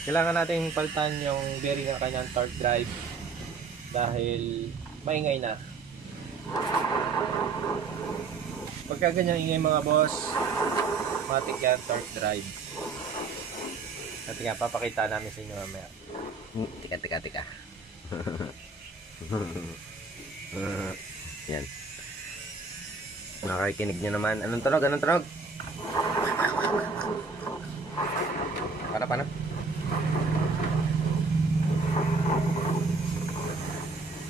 Kailangan natin palitan yung bearing ng kanyang torque drive dahil maingay na. Pagka ganyan ingay mga boss, matik yan torque drive. At nga, papakita namin sa inyo mamaya. Tika. Yan. Nakikinig nyo naman. Anong tunog? Paano?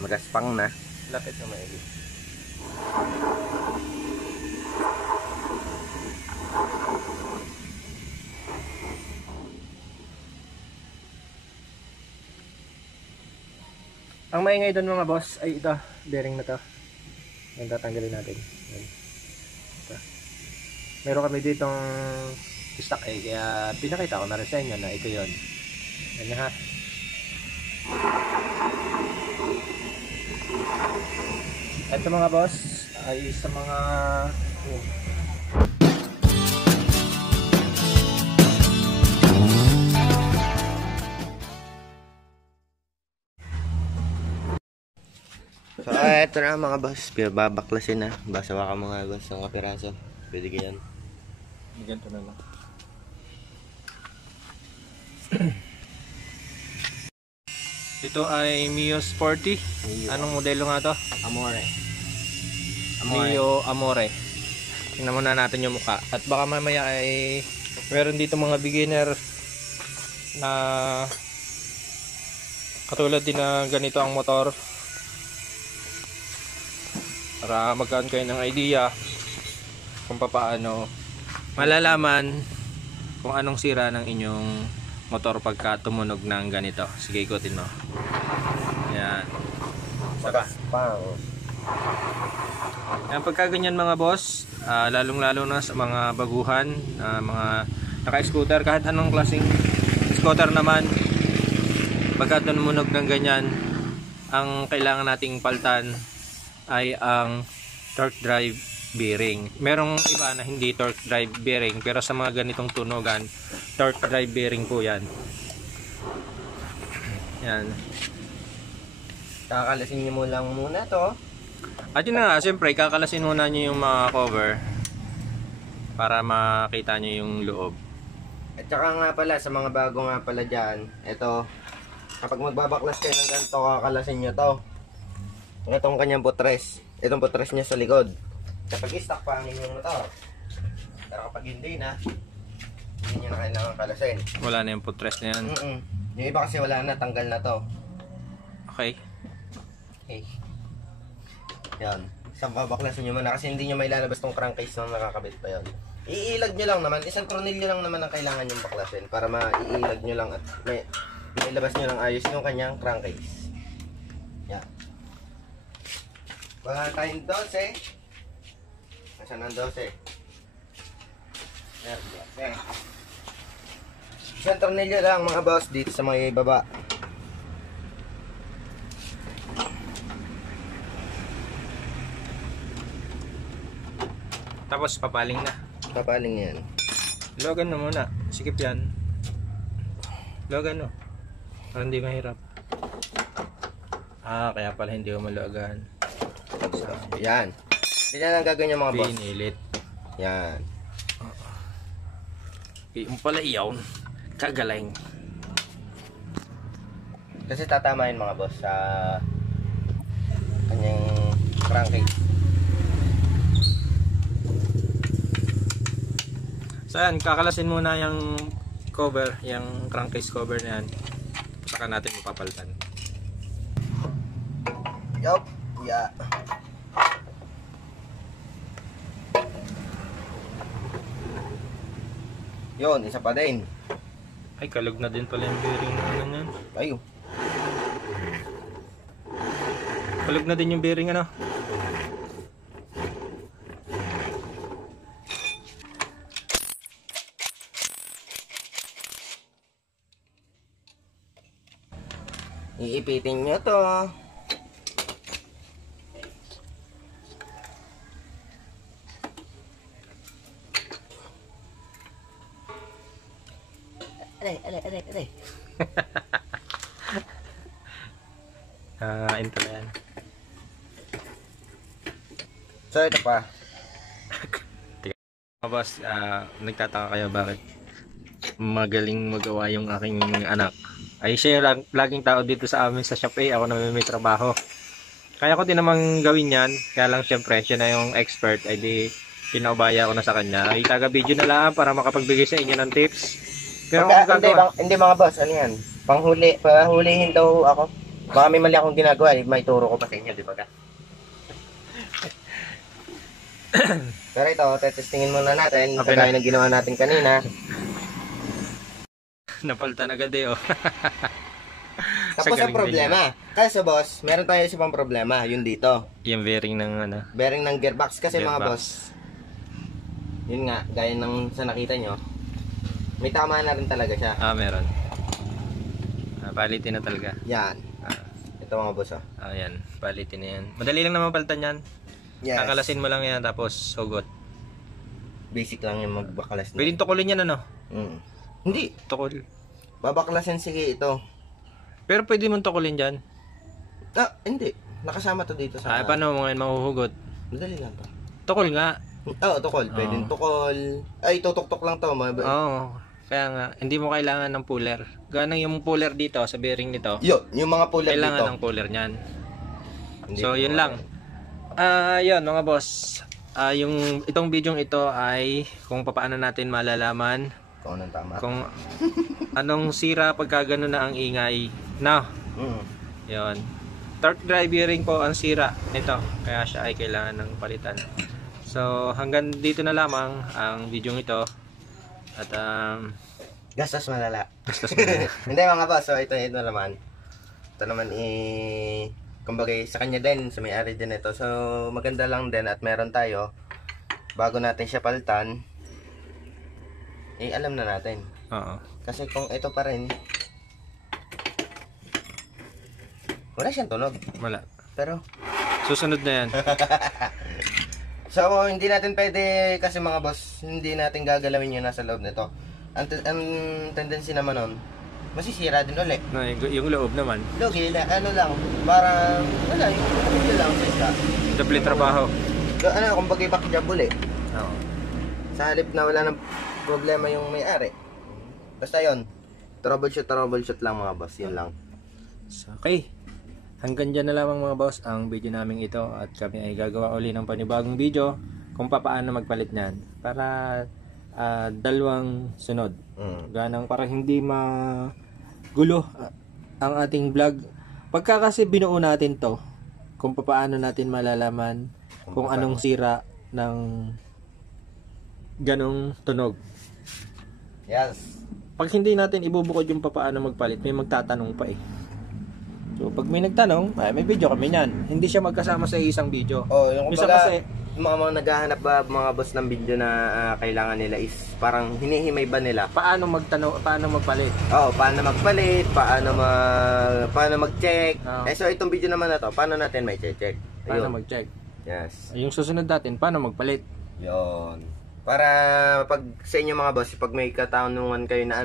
Magaspang na. Lapit na maigi. Ang maingay doon mga boss ay ito, bearing na to. Yan, tatanggalin natin. Yan. Ito. Meron kami ditong stock kaya pinakita ko na rin sa inyo na ito yon. Yan ha. Ito mga boss ay sa mga So, eto na mga boss. Babaklasin na. Basawa ka mga boss ng kapiraso. Pwede ganyan. ganito na lang. Ito ay Mio Sporty. Anong modelo nga to? Amore. Mio Amore. Tingnan muna natin yung mukha. At baka mamaya ay meron dito mga beginner na katulad din na ganito ang motor. Para magkaroon kayo ng idea kung paano malalaman kung anong sira ng inyong motor pagka tumunog ng ganito. Sige, ikutin mo. Yan. Saka. Yan, pagka ganyan mga boss, lalong lalo na sa mga baguhan, mga naka-scooter, kahit anong klaseng scooter naman, pagka tumunog ng ganyan, ang kailangan nating paltan ay ang torque drive bearing. Merong iba na hindi torque drive bearing, pero sa mga ganitong tunugan, torque drive bearing po yan. Yan. Kakalasin nyo mo lang muna to. At yun na nga, siyempre kakalasin muna nyo yung mga cover para makita nyo yung loob. At saka nga pala, sa mga bago nga pala dyan, ito, kapag magbabaklas kayo ng ganito, kakalasin nyo to. Itong kanyang putres. Itong putres niya sa likod. Kapag stock pa ang inyong motor. Pero kapag hindi na, hindi nyo na kailangan kalasin. Wala na yung putres na yan. Yung iba kasi wala na, tanggal na to. Okay. Okay. Yan. Sa babaklasin nyo muna kasi hindi nyo may lalabas tong crankcase na nakakabit pa yun. Iilag nyo lang naman. Isang tornilyo lang naman ang kailangan yung baklasin para maiilag nyo lang at may labas nyo lang ayos yung kanyang crankcase. Yan. Wala tayong 12. Nasaan ang 12? Yan, 12. Isang tornilyo lang mga boss dito sa mga ibaba. Tapos papaling na. Papaling yan. Logan na muna. Sikip yan. Logan no. Para hindi mahirap. Kaya pala hindi ko malogan. Yan. Ganyan ang gagawin yung mga boss. Pinilit. Yan. Yung pala iyaw. Kagaling. Kasi tatamahin mga boss sa kanyang crankcase. So yan, kakalasin muna yung cover, yung crankcase cover na yan. Saka natin mapapalitan. Yup. Yeah. Yun, isa pa din. Ay, kalog na din pala yung bearing na ano yan. Ayo. Kalog na din yung bearing ano. Iipitin nyo to. Aray. Ito na yan. So, ito pa. Mga boss, nagtataka kayo bakit magaling magawa yung aking anak. Ay siya yung laging tao dito sa amin sa shop ako na may trabaho. Kaya ko din namang gawin yan, kaya lang syempre siya na yung expert, ay di pinaubaya ko na sa kanya. Ay taga-video na lang para makapagbigay sa inyo ng tips. Pero Hindi mga boss, ano yan? Pahulihin daw ako. Baka may mali akong ginagawa, may turo ko pa sa inyo, di ba ka? Pero ito, tetestingin muna natin, Okay kagaya ng ginawa natin kanina. Napaltan agad eh, oh. Tapos ang problema, kasi boss, meron tayo isang problema, yun dito. Yung bearing ng ano. Bearing ng gearbox kasi mga Gearbox. boss. Yun nga, gaya ng sa nakita nyo, may tama na rin talaga siya. Meron. Palitin na talaga. Yan. Ito mga boss, oh. Yan, palitin na yan. Madali lang naman palitan yan. Yes. Kakalasin mo lang yan tapos hugot. Basic lang yung magbakalas na. Pwedeng tukulin yan ano? Hindi. Tukol. Babaklasin sige ito. Pero pwede mong tukulin dyan. Hindi. Nakasama to dito sa... Paano mo ngayon mahuhugot? Madali lang to. Tukol nga. Oo, tukol. Pwedeng tukol. Ay, tutok-tok lang to. Oo. Kaya nga, hindi mo kailangan ng puller. Ganang yung puller dito sa bearing nito. Yung mga puller Kailangan dito. ng puller niyan. Hindi So, ko yun lang. Yun mga boss. Itong video ito ay kung paano natin malalaman Kung anong tama. kung anong sira pagka gano'n na ang ingay. Now, yun. Torque drive bearing po ang sira nito. Kaya siya ay kailangan ng palitan. So, hanggang dito na lamang ang video ito. At, Gastos malala. gastos mo na. Hindi mga boss. So, ito naman. Ito naman kumbaga sa kanya din, sa may-ari din ito. So, maganda lang din at meron tayo. Bago natin siya palitan, alam na natin. Oo. Kasi kung ito pa rin, wala siyang tunog. Wala. Pero, Susunod na yan. so, hindi natin pwede, kasi mga boss, hindi natin gagalawin yung nasa loob nito. Ang tendency naman nun, masisira din ulit. No, yung loob naman. Logi, ano lang, parang, wala, yung lang, sisa. Doble trabaho. Kumbaga back job ulit. Oo. Sa halip na wala ng problema yung may-ari. Basta yun, troubleshoot lang mga boss, yun lang. So, okay. Hanggang dyan na lamang mga boss ang video namin ito at kami ay gagawa uli ng panibagong video kung paano magpalit nyan para dalawang sunod. Ganang para hindi magulo ang ating vlog. Pagka kasi binuo natin to, kung paano natin malalaman kung anong sira ng ganong tunog. Yes. Pag hindi natin ibubukod yung paano magpalit, may magtatanong pa eh. So, pag may nagtanong, may video kami niyan. Hindi siya magkasama sa isang video. Yung Misa kumbaga, kasi, mga naghahanap ba mga boss ng video na kailangan nila is parang hinihimay ba nila? paano magpalit? Paano magpalit, paano mag-check. Oo. So itong video naman na to, paano natin may check? Paano mag-check? Yes. Yung susunod natin, paano magpalit? Yon. Para pag sa inyo mga boss, pag may katanungan kayo na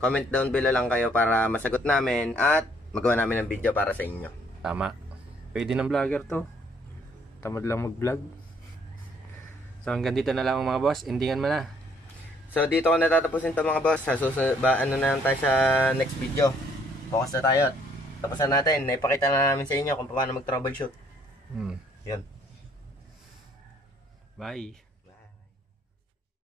comment down below lang kayo para masagot namin at magawa namin ng video para sa inyo. Tama. Pwede ng vlogger to. Tamad lang mag-vlog. So hanggang dito na lang mga boss. Endingan mo na. So dito ko natatapusin to mga boss. Na lang tayo sa next video. Focus na tayo. Tapusan natin. Naipakita na namin sa inyo kung paano mag-troubleshoot. Yun. Bye.